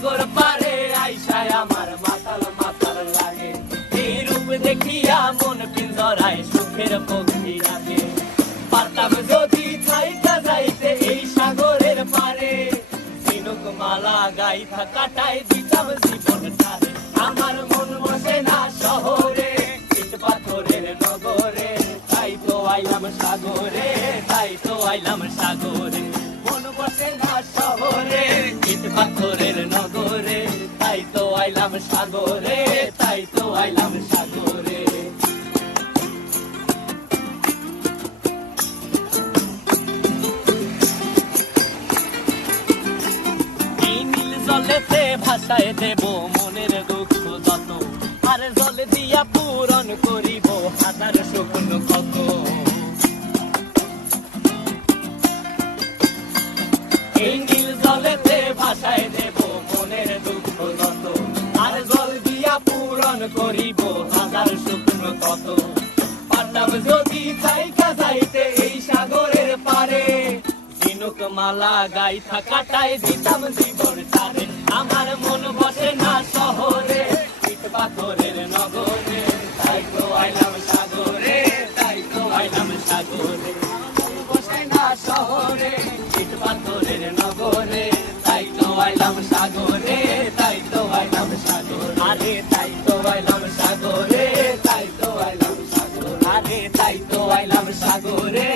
সাগর পারে আইসায় আমার মাতাল মাতাল লাগে। এই রূপ দেখিয়া মন পিঞ্জরায় সুখের পক্ষী রাখে। পারতাম যদি থাইকা যাইতে এই সাগরের পারে, ঝিনুক মালা গাইথা কাটাই দিতাম জীবনটারে। আমার মন বসে না শহরে, ইট পাথরের নগরে, তাই তো আইলাম সাগরে, তাই তো আইলাম সাগরে। মন বসে না শহরে, ইট পাথরের নগরে, তাই তো আইলাম সাগরে, তাই তো আইলাম সাগরে। জলেতে ভাষায় দেব মনের দুঃখ যত, আর জল দিয়া পূরণ করিব হাজার শুকনো ক্ষত। এই নীল জলেতে ভাষায় দেব মনের দুঃখ যত, আর জল দিয়া পূরণ করিব হাজার শুকনো ক্ষত। পারতাম যদি থাইকা যাইতে এই সাগরের পারে, ঝিনুক মালা গাইথা কাটাই দিতাম জীবনটারে। আমার মন বসে না শহরে, ইট পাথরের নগরে, তাই তো আইলাম সাগরে, তাই তো আইলাম সাগরে। মন বসে না শহরে, ইট পাথরের নগরে, তাই তো আইলাম সাগরে, তাই তো আইলাম সাগরে। আরে তাই তো আইলাম সাগরে, তাই তো আইলাম সাগরে। আরে তাই তো আইলাম সাগরে।